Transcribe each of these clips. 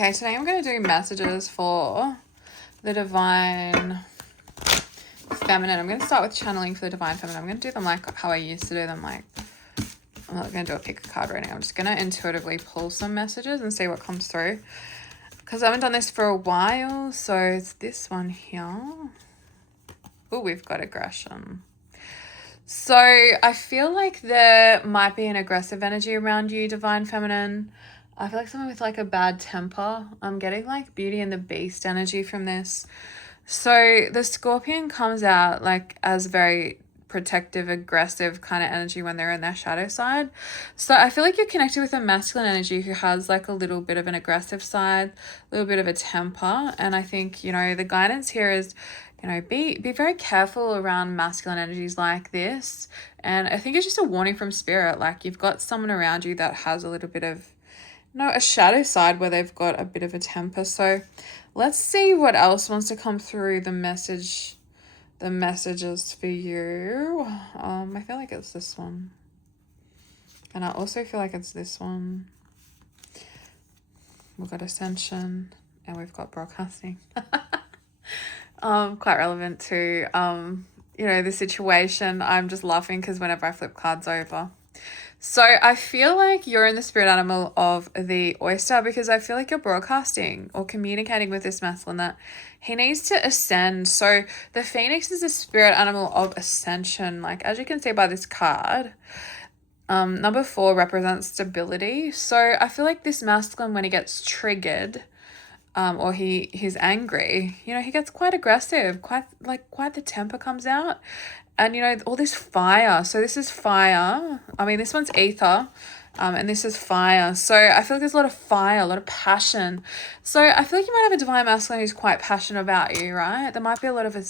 Okay, today I'm going to do messages for the Divine Feminine. I'm going to start with channeling for the Divine Feminine. I'm going to do them like how I used to do them. Like, I'm not going to do a pick a card reading. I'm just going to intuitively pull some messages and see what comes through. Because I haven't done this for a while. So it's this one here. Oh, we've got aggression. So I feel like there might be an aggressive energy around you, Divine Feminine. I feel like someone with like a bad temper. I'm getting like Beauty and the Beast energy from this. So the Scorpion comes out like as very protective, aggressive kind of energy when they're in their shadow side. So I feel like you're connected with a masculine energy who has like a little bit of an aggressive side, a little bit of a temper. And I think, you know, the guidance here is, you know, be very careful around masculine energies like this. And I think it's just a warning from spirit. Like you've got someone around you that has a little bit of, no, a shadow side where they've got a bit of a temper. So let's see what else wants to come through the messages for you. I feel like it's this one. And I also feel like it's this one. We've got Ascension and we've got Broadcasting. Quite relevant to, you know, the situation. I'm just laughing because whenever I flip cards over. So I feel like you're in the spirit animal of the oyster because I feel like you're broadcasting or communicating with this masculine that he needs to ascend. So the phoenix is a spirit animal of ascension. Like as you can see by this card, number 4 represents stability. So I feel like this masculine, when he gets triggered, or he's angry, you know, he gets quite aggressive, quite the temper comes out. And, you know, all this fire. So this is fire. I mean, this one's ether. And this is fire. So I feel like there's a lot of fire, a lot of passion. So I feel like you might have a divine masculine who's quite passionate about you, right? There might be a lot of a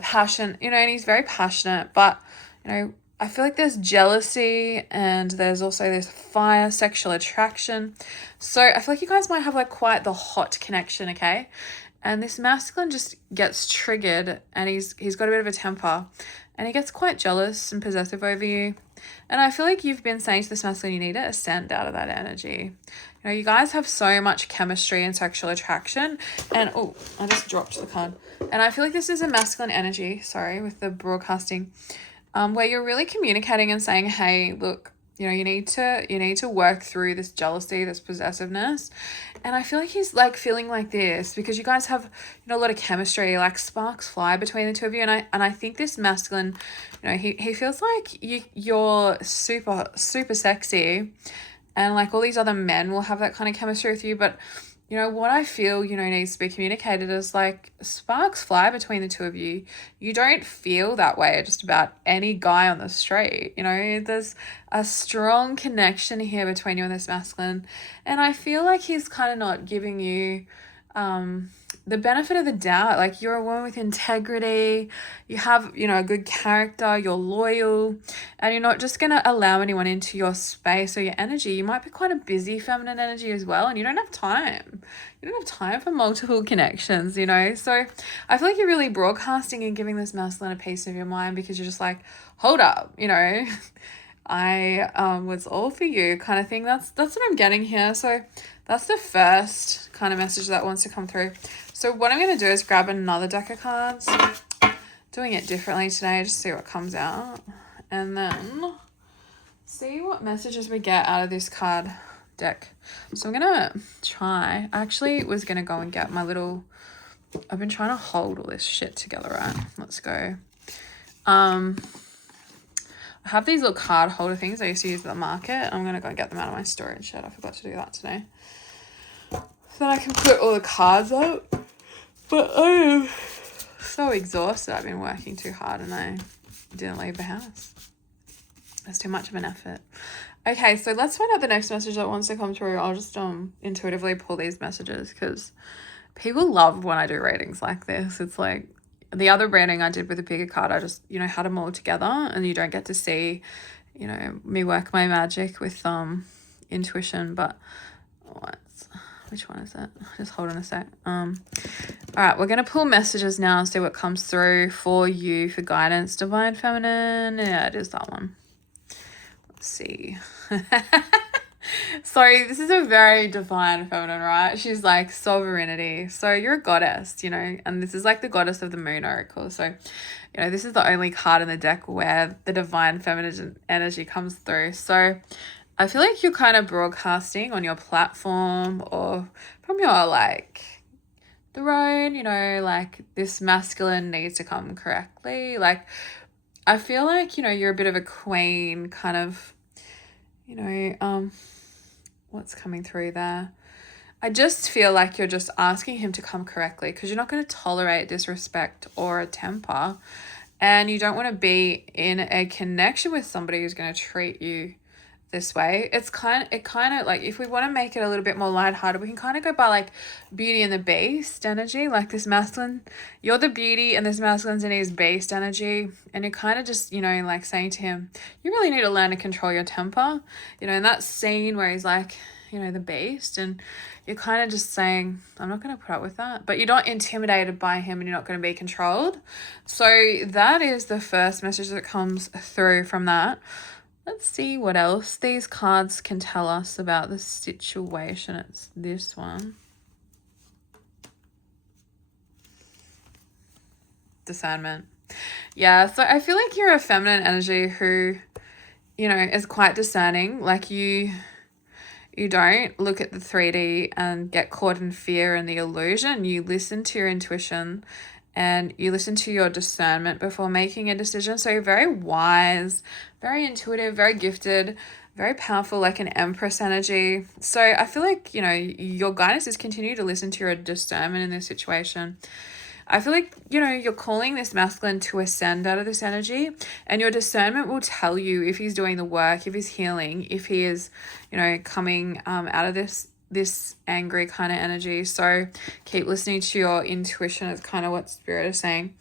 passion, you know, and he's very passionate. But, you know, I feel like there's jealousy and there's also this fire, sexual attraction. So I feel like you guys might have like quite the hot connection, okay? And this masculine just gets triggered and he's got a bit of a temper and he gets quite jealous and possessive over you. And I feel like you've been saying to this masculine, you need to ascend out of that energy. You know, you guys have so much chemistry and sexual attraction. And, oh, I just dropped the card. And I feel like this is a masculine energy, sorry, with the broadcasting, where you're really communicating and saying, hey, look, you know, you need to work through this jealousy, this possessiveness. And I feel like he's like feeling like this because you guys have, you know, a lot of chemistry, like sparks fly between the two of you. And I think this masculine, you know, he feels like you're super, super sexy. And like all these other men will have that kind of chemistry with you. But, you know, what I feel, you know, needs to be communicated is like sparks fly between the two of you. You don't feel that way just about any guy on the street. You know, there's a strong connection here between you and this masculine. And I feel like he's kind of not giving you the benefit of the doubt. Like you're a woman with integrity, you have, you know, a good character, you're loyal, and you're not just going to allow anyone into your space or your energy. You might be quite a busy feminine energy as well, and you don't have time. You don't have time for multiple connections, you know? So I feel like you're really broadcasting and giving this masculine a piece of your mind because you're just like, hold up, you know, I was all for you kind of thing. That's what I'm getting here. So that's the first kind of message that wants to come through. So what I'm going to do is grab another deck of cards. Doing it differently today, just see what comes out. And then see what messages we get out of this card deck. So I'm going to try. I actually was going to go and get my little... I've been trying to hold all this shit together, right? Let's go. I have these little card holder things I used to use at the market. I'm going to go and get them out of my storage shed. I forgot to do that today. So then I can put all the cards up. But I am so exhausted. I've been working too hard and I didn't leave the house. That's too much of an effort. Okay, so let's find out the next message that wants to come through. I'll just intuitively pull these messages because people love when I do readings like this. It's like the other reading I did with a bigger card, I just, you know, had them all together and you don't get to see, you know, me work my magic with intuition. But which one is it? Just hold on a sec. All right, we're going to pull messages now and see what comes through for you for guidance. Divine Feminine. Yeah, it is that one. Let's see. So this is a very divine feminine, right? She's like sovereignty. So you're a goddess, you know, and this is like the goddess of the moon oracle. So, you know, this is the only card in the deck where the divine feminine energy comes through. So I feel like you're kind of broadcasting on your platform or from your like throne, you know, like this masculine needs to come correctly. Like I feel like, you know, you're a bit of a queen kind of, you know, what's coming through there? I just feel like you're just asking him to come correctly because you're not going to tolerate disrespect or a temper, and you don't want to be in a connection with somebody who's going to treat you this way. It kind of like, if we want to make it a little bit more lighthearted, we can kind of go by like Beauty and the Beast energy, like this masculine, you're the beauty and this masculine's in his beast energy, and you're kind of just, you know, like saying to him, you really need to learn to control your temper, you know, in that scene where he's like, you know, the beast, and you're kind of just saying, I'm not going to put up with that, but you're not intimidated by him and you're not going to be controlled. So that is the first message that comes through from that. Let's see what else these cards can tell us about the situation. It's this one. Discernment. Yeah, so I feel like you're a feminine energy who, you know, is quite discerning. Like you don't look at the 3D and get caught in fear and the illusion. You listen to your intuition and you listen to your discernment before making a decision. So you're very wise, very intuitive, very gifted, very powerful, like an empress energy. So I feel like, you know, your guidance is continue to listen to your discernment in this situation. I feel like, you know, you're calling this masculine to ascend out of this energy, and your discernment will tell you if he's doing the work, if he's healing, if he is, you know, coming out of this angry kind of energy. So keep listening to your intuition. It's kind of what Spirit is saying.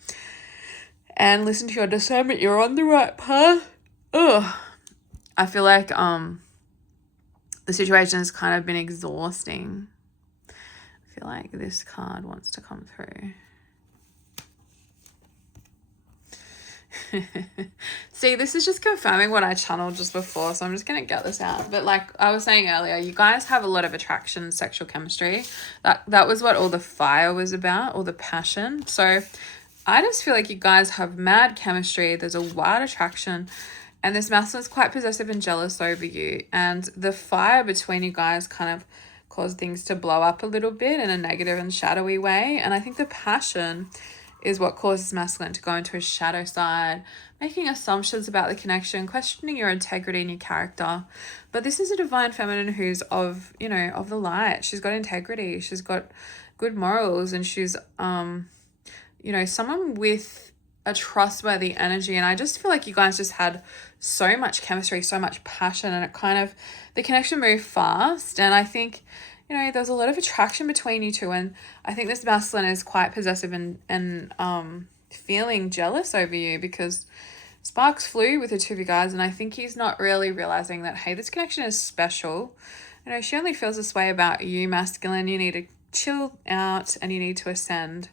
And listen to your discernment. You're on the right path. Ugh. I feel like the situation has kind of been exhausting. I feel like this card wants to come through. See, this is just confirming what I channeled just before, so I'm just gonna get this out. But like I was saying earlier, you guys have a lot of attraction, sexual chemistry. That was what all the fire was about, all the passion. So I just feel like you guys have mad chemistry. There's a wild attraction, and this masculine is quite possessive and jealous over you, and the fire between you guys kind of caused things to blow up a little bit in a negative and shadowy way. And I think the passion is what causes masculine to go into his shadow side, making assumptions about the connection, questioning your integrity and your character. But this is a divine feminine who's of, you know, of the light. She's got integrity. She's got good morals, and she's, you know, someone with a trustworthy energy. And I just feel like you guys just had so much chemistry, so much passion, and it kind of, the connection moved fast. And I think, you know, there's a lot of attraction between you two, and I think this masculine is quite possessive and feeling jealous over you because sparks flew with the two of you guys, and I think he's not really realizing that, hey, this connection is special. You know, she only feels this way about you, masculine. You need to chill out and you need to ascend.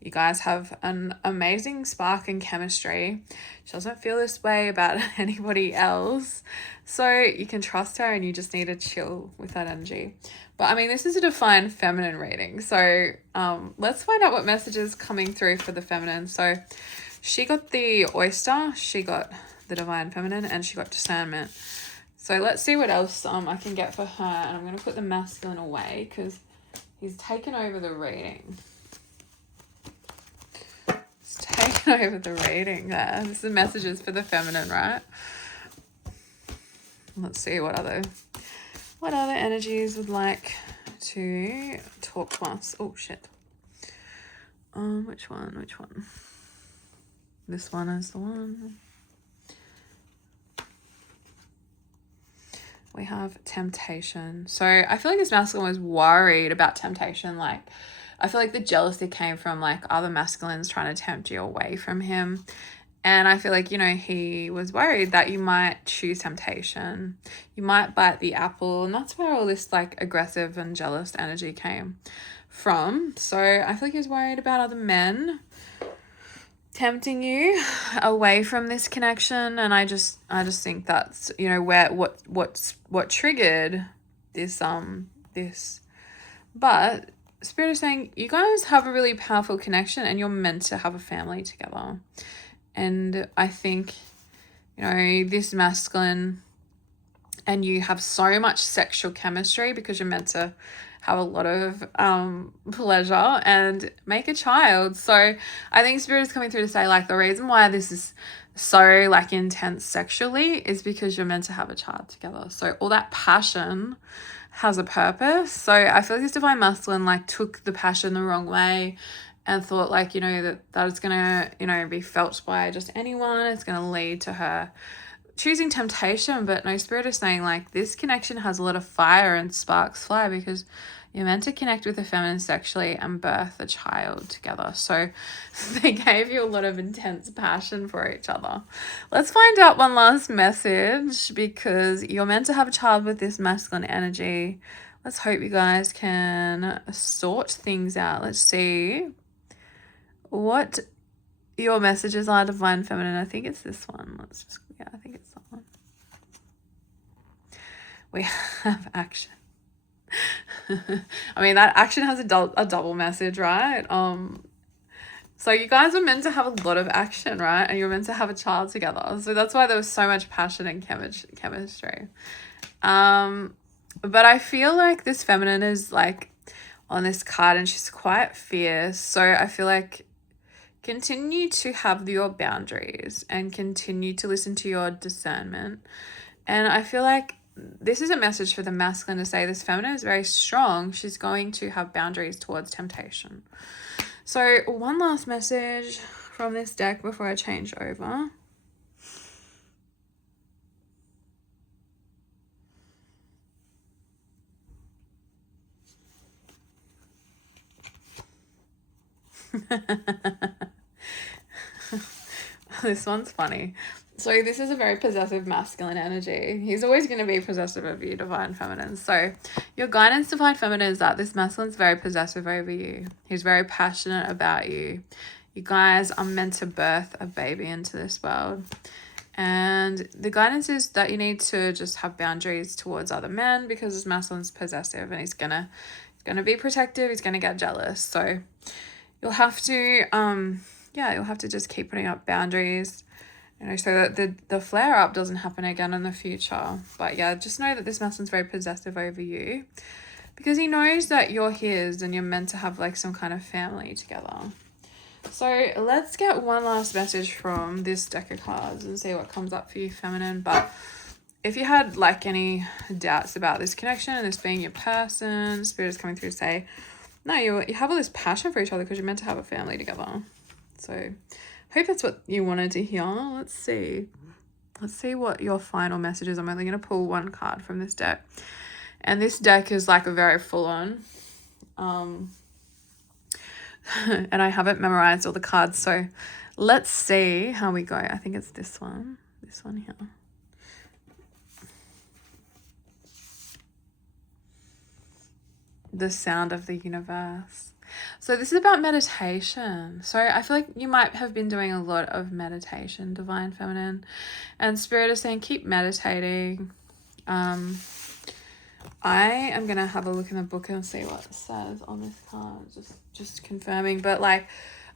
You guys have an amazing spark and chemistry. She doesn't feel this way about anybody else. So you can trust her and you just need to chill with that energy. But I mean, this is a defined feminine reading. So let's find out what message is coming through for the feminine. So she got the oyster, she got the divine feminine, and she got discernment. So let's see what else I can get for her. And I'm going to put the masculine away because he's taken over the reading. He's taken over the reading there. This is the messages for the feminine, right? Let's see what other energies would like to talk to us. Oh, shit. Which one? This one is the one. We have temptation. So I feel like this masculine was worried about temptation. Like, I feel like the jealousy came from like other masculines trying to tempt you away from him. And I feel like, you know, he was worried that you might choose temptation. You might bite the apple. And that's where all this like aggressive and jealous energy came from. So I feel like he was worried about other men tempting you away from this connection. And I just think that's, you know, what triggered this. But Spirit is saying you guys have a really powerful connection and you're meant to have a family together. And I think, this masculine and you have so much sexual chemistry because you're meant to have a lot of pleasure and make a child. So I think Spirit is coming through to say, like, the reason why this is so, like, intense sexually is because you're meant to have a child together. So all that passion has a purpose. So I feel like this divine masculine, like, took the passion the wrong way and thought, like, that it's gonna, be felt by just anyone. It's gonna lead to her choosing temptation. But no, Spirit is saying, like, this connection has a lot of fire and sparks fly because you're meant to connect with the feminine sexually and birth a child together. So they gave you a lot of intense passion for each other. Let's find out one last message because you're meant to have a child with this masculine energy. Let's hope you guys can sort things out. Let's see what your messages are, divine feminine. I think it's this one. I think it's that one. We have action. I mean, that action has a double message, right? So you guys are meant to have a lot of action, right? And you're meant to have a child together. So that's why there was so much passion and chemistry. But I feel like this feminine is, like, on this card and she's quite fierce. So I feel like continue to have your boundaries and continue to listen to your discernment. And I feel like this is a message for the masculine to say this feminine is very strong. She's going to have boundaries towards temptation. So one last message from this deck before I change over. This one's funny. So this is a very possessive masculine energy. He's always going to be possessive of you, divine feminine. So your guidance, divine feminine, is that this masculine's very possessive over you. He's very passionate about you. You guys are meant to birth a baby into this world. And the guidance is that you need to just have boundaries towards other men because this masculine's possessive and he's gonna be protective. He's gonna get jealous. So you'll have to you'll have to just keep putting up boundaries, so that the flare up doesn't happen again in the future. But yeah, just know that this masculine's very possessive over you because he knows that you're his and you're meant to have, like, some kind of family together. So let's get one last message from this deck of cards and see what comes up for you, feminine. But if you had, like, any doubts about this connection and this being your person, Spirit is coming through to say, no, you have all this passion for each other because you're meant to have a family together. So hope that's what you wanted to hear. Let's see what your final message is. I'm only going to pull one card from this deck. And this deck is, like, a very full on. And I haven't memorized all the cards. So let's see how we go. I think it's this one. This one here. The sound of the universe. So this is about meditation. So I feel like you might have been doing a lot of meditation, divine feminine, and Spirit is saying keep meditating. I am gonna have a look in the book and see what it says on this card, just confirming. But, like,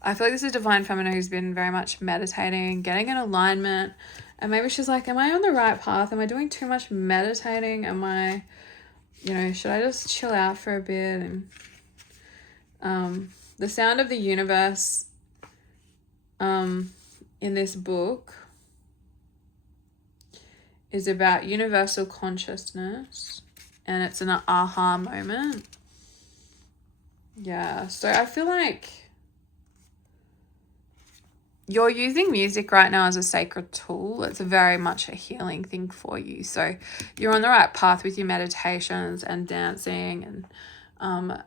I feel like this is divine feminine who's been very much meditating, getting in alignment, and maybe she's like, am I on the right path? Am I doing too much meditating? Am I, should I just chill out for a bit? And the sound of the universe in this book is about universal consciousness, and it's an aha moment. Yeah, so I feel like you're using music right now as a sacred tool. It's very much a healing thing for you. So you're on the right path with your meditations and dancing and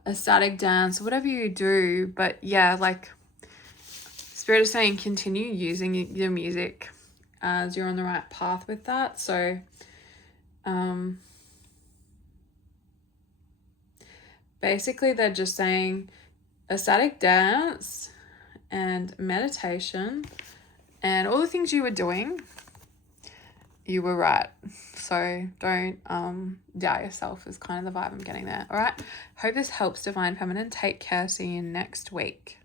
ecstatic dance, whatever you do. But yeah, like, Spirit is saying continue using your music as you're on the right path with that. So basically they're just saying ecstatic dance and meditation and all the things you were doing you were right. So don't doubt yourself is kind of the vibe I'm getting there. All right. Hope this helps, Divine Feminine. Take care. See you next week.